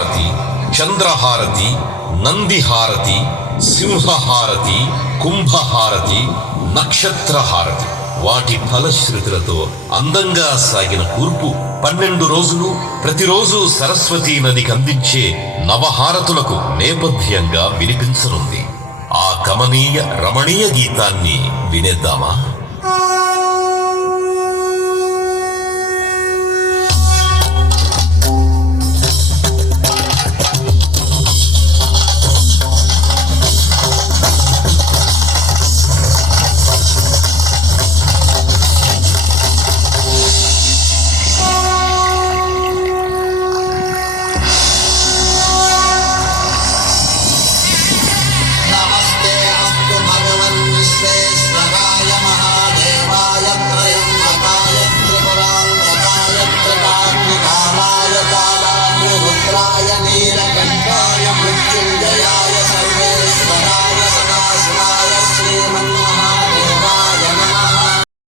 సూర్యహారతి, చంద్రహారతి, నందిహారతి, సింహహారతి, కుంభహారతి, నక్షత్రహారతి. వాటి ఫలశ్రుతులతో అందంగా సాగిన కూర్పు 12 రోజులు ప్రతిరోజు సరస్వతీ నదికి అందించే నవహారతులకు నేపథ్యంగా వినిపించనుంది. ఆ కమనీయ రమణీయ గీతాన్ని వినేద్దామా?